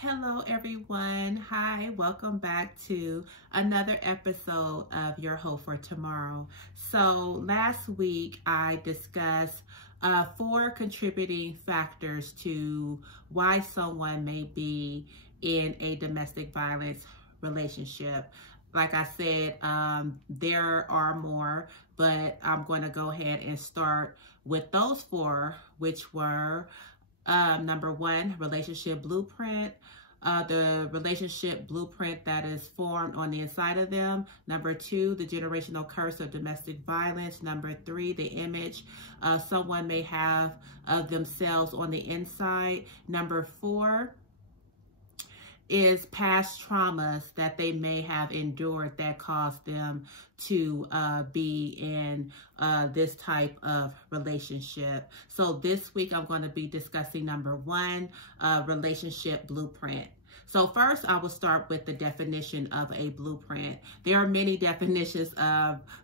Hello everyone. Hi, welcome back to another episode of Your Hope for Tomorrow. So last week I discussed 4 contributing factors to why someone may be in a domestic violence relationship. Like I said, there are more, but I'm going to go ahead and start with those 4, which were number 1, relationship blueprint. The relationship blueprint that is formed on the inside of them. Number 2, the generational curse of domestic violence. Number 3, the image someone may have of themselves on the inside. Number 4 is past traumas that they may have endured that caused them to be in this type of relationship. So this week I'm going to be discussing number 1, relationship blueprint. So first I will start with the definition of a blueprint. There are many definitions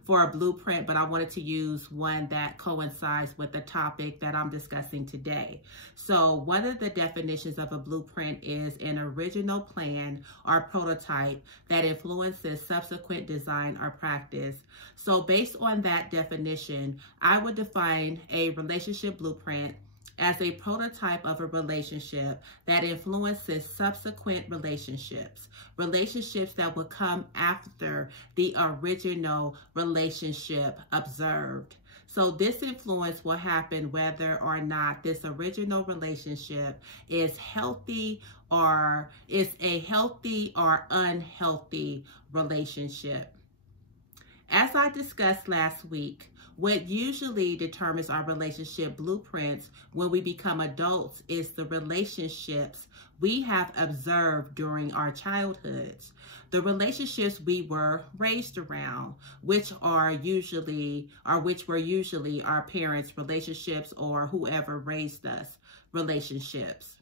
for a blueprint, but I wanted to use one that coincides with the topic that I'm discussing today. So one of the definitions of a blueprint is an original plan or prototype that influences subsequent design or practice. So based on that definition, I would define a relationship blueprint as a prototype of a relationship that influences subsequent relationships that will come after the original relationship observed. So this influence will happen whether or not this original relationship is healthy or is a healthy or unhealthy relationship. As I discussed last week, what usually determines our relationship blueprints when we become adults is the relationships we have observed during our childhoods, the relationships we were raised around, which were usually our parents' relationships or whoever raised us relationships.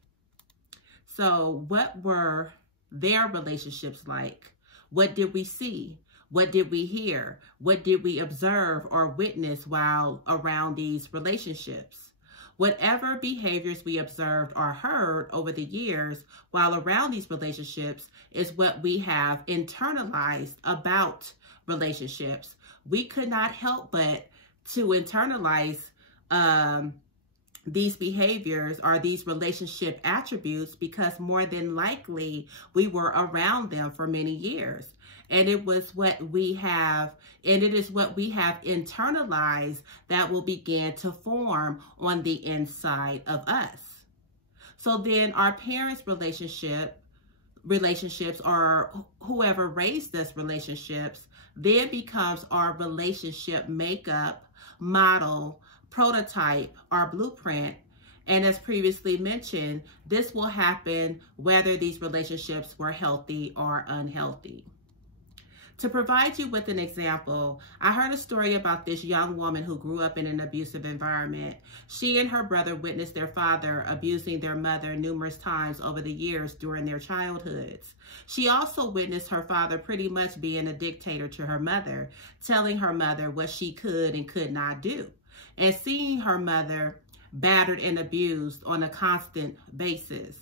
So what were their relationships like? What did we see? What did we hear? What did we observe or witness while around these relationships? Whatever behaviors we observed or heard over the years while around these relationships is what we have internalized about relationships. We could not help but to internalize these behaviors or these relationship attributes because more than likely we were around them for many years. And it is what we have internalized that will begin to form on the inside of us. So then our parents' relationships or whoever raised us relationships then becomes our relationship makeup, model, prototype, or blueprint. And as previously mentioned, this will happen whether these relationships were healthy or unhealthy. To provide you with an example, I heard a story about this young woman who grew up in an abusive environment. She and her brother witnessed their father abusing their mother numerous times over the years during their childhoods. She also witnessed her father pretty much being a dictator to her mother, telling her mother what she could and could not do, and seeing her mother battered and abused on a constant basis.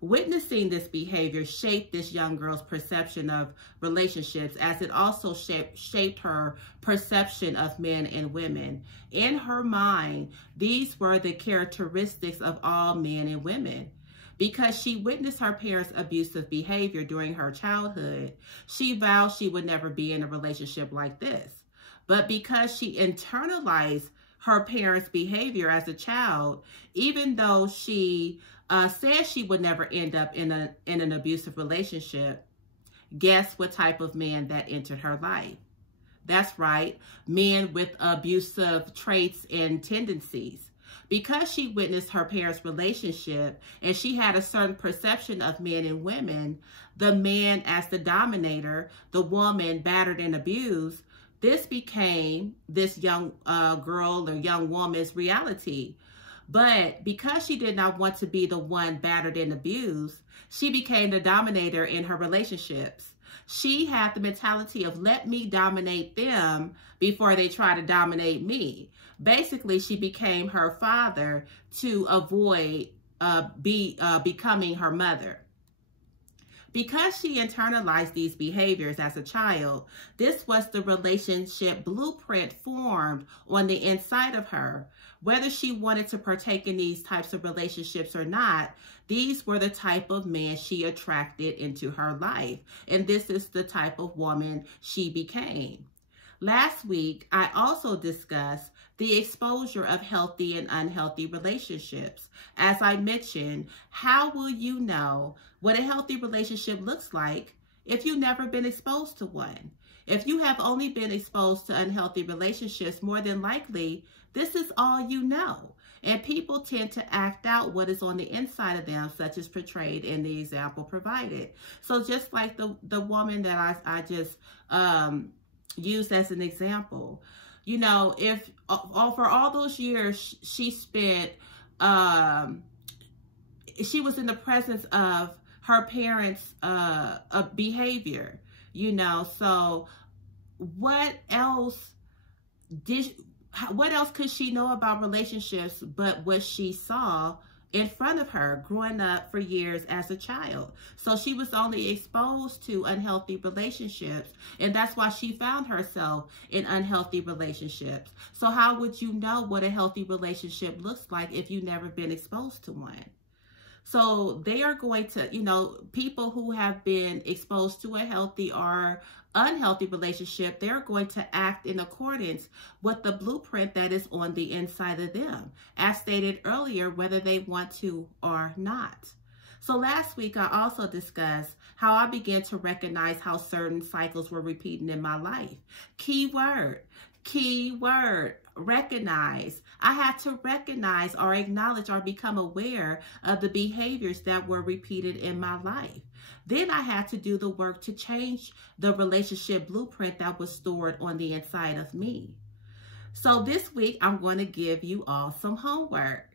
Witnessing this behavior shaped this young girl's perception of relationships as it also shaped her perception of men and women. In her mind, these were the characteristics of all men and women. Because she witnessed her parents' abusive behavior during her childhood, she vowed she would never be in a relationship like this. But because she internalized her parents' behavior as a child, even though she said she would never end up in an abusive relationship, guess what type of man that entered her life? That's right, men with abusive traits and tendencies. Because she witnessed her parents' relationship and she had a certain perception of men and women, the man as the dominator, the woman battered and abused, this became this young girl or young woman's reality. But because she did not want to be the one battered and abused, she became the dominator in her relationships. She had the mentality of let me dominate them before they try to dominate me. Basically, she became her father to avoid becoming her mother. Because she internalized these behaviors as a child, this was the relationship blueprint formed on the inside of her. Whether she wanted to partake in these types of relationships or not, these were the type of men she attracted into her life. And this is the type of woman she became. Last week, I also discussed the exposure of healthy and unhealthy relationships. As I mentioned, how will you know what a healthy relationship looks like if you've never been exposed to one? If you have only been exposed to unhealthy relationships, more than likely, this is all you know. And people tend to act out what is on the inside of them, such as portrayed in the example provided. So just like the woman that I just used as an example, you know, if for all those years she spent, she was in the presence of her parents' behavior, you know, so what else could she know about relationships but what she saw in front of her growing up for years as a child? So she was only exposed to unhealthy relationships, and that's why she found herself in unhealthy relationships. So how would you know what a healthy relationship looks like if you've never been exposed to one? So they are going to, you know, people who have been exposed to a healthy or unhealthy relationship, they're going to act in accordance with the blueprint that is on the inside of them, as stated earlier, whether they want to or not. So last week, I also discussed how I began to recognize how certain cycles were repeating in my life. Key word, recognize. I had to recognize or acknowledge or become aware of the behaviors that were repeated in my life. Then I had to do the work to change the relationship blueprint that was stored on the inside of me. So this week, I'm going to give you all some homework.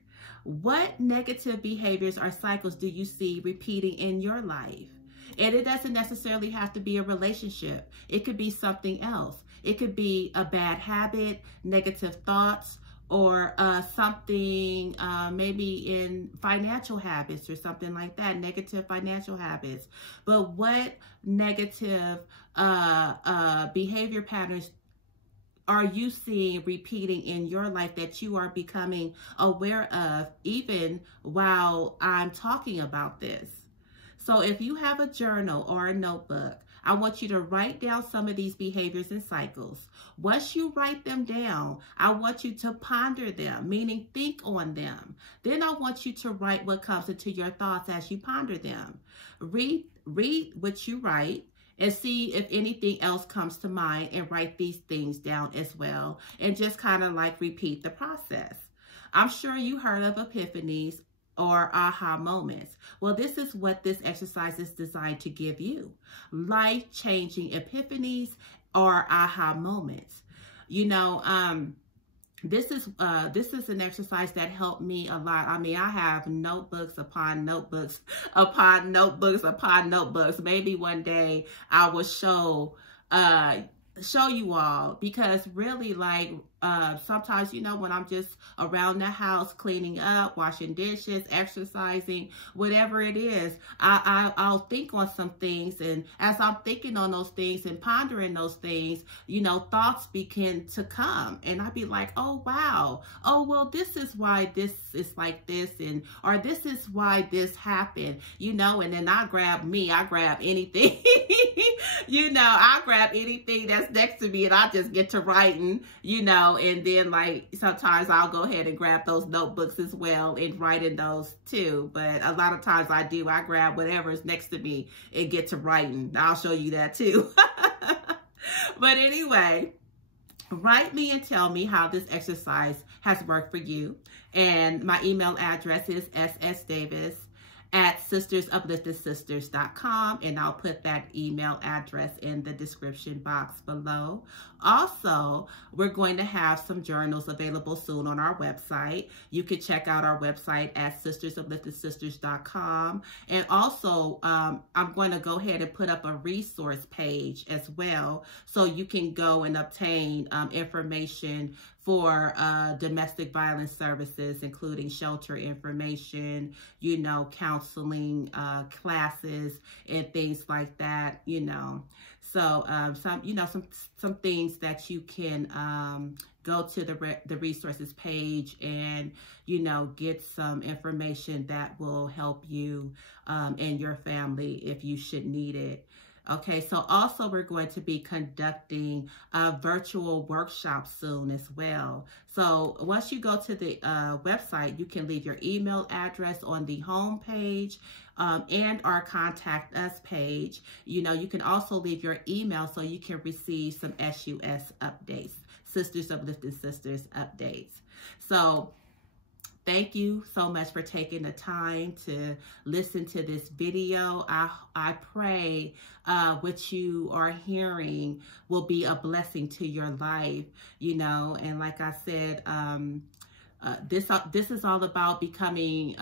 What negative behaviors or cycles do you see repeating in your life? And it doesn't necessarily have to be a relationship. It could be something else. It could be a bad habit, negative thoughts, or something maybe in financial habits or something like that, negative financial habits. But what negative behavior patterns are you seeing repeating in your life that you are becoming aware of even while I'm talking about this? So if you have a journal or a notebook, I want you to write down some of these behaviors and cycles. Once you write them down, I want you to ponder them, meaning think on them. Then I want you to write what comes into your thoughts as you ponder them. Read what you write and see if anything else comes to mind, and write these things down as well, and just kind of like repeat the process. I'm sure you heard of epiphanies or aha moments. Well, this is what this exercise is designed to give you. Life-changing epiphanies or aha moments. You know, this is an exercise that helped me a lot. I mean, I have notebooks upon notebooks upon notebooks upon notebooks. Maybe one day I will show you all, because really, like, sometimes, you know, when I'm just around the house cleaning up, washing dishes, exercising, whatever it is, I'll think on some things, and as I'm thinking on those things and pondering those things, you know, thoughts begin to come, and I'd be like, oh wow, oh well, this is why this is like this, and or this is why this happened, you know. And then I grab anything you know, I grab anything that's next to me, and I just get to writing, you know. And then, like, sometimes I'll go ahead and grab those notebooks as well and write in those too. But a lot of times I grab whatever's next to me and get to writing. I'll show you that too. But anyway, write me and tell me how this exercise has worked for you. And my email address is ssdavis@sistersupliftedsisters.com, and I'll put that email address in the description box below. Also, we're going to have some journals available soon on our website. You can check out our website at sistersupliftedsisters.com. And also, I'm going to go ahead and put up a resource page as well, so you can go and obtain information for domestic violence services, including shelter information, you know, counseling classes and things like that, you know. So some things that you can go to the resources page and, you know, get some information that will help you and your family if you should need it. Okay, so also we're going to be conducting a virtual workshop soon as well. So once you go to the website, you can leave your email address on the home page and our contact us page. You know, you can also leave your email so you can receive some SUS updates, Sisters Uplifting Sisters updates. So thank you so much for taking the time to listen to this video. I pray what you are hearing will be a blessing to your life, you know. And like I said, this is all about becoming,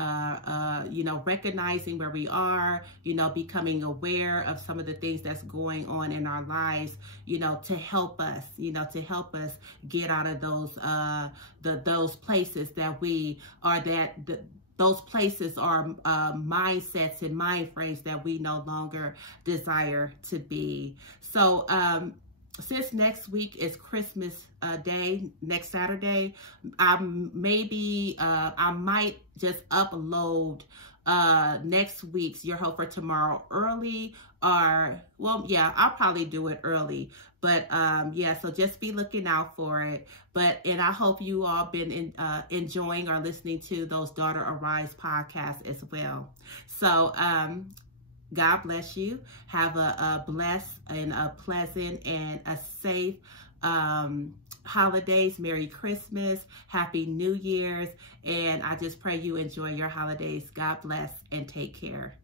you know, recognizing where we are, you know, becoming aware of some of the things that's going on in our lives, you know, to help us, you know, to help us get out of those places that we are, those places are mindsets and mind frames that we no longer desire to be. So, since next week is Christmas Day, next Saturday, I might just upload next week's Your Hope for Tomorrow early, or, well, yeah, I'll probably do it early. But yeah, so just be looking out for it. And I hope you all been enjoying or listening to those Daughter Arise podcasts as well. So God bless you. Have a blessed and a pleasant and a safe holidays. Merry Christmas. Happy New Year's. And I just pray you enjoy your holidays. God bless and take care.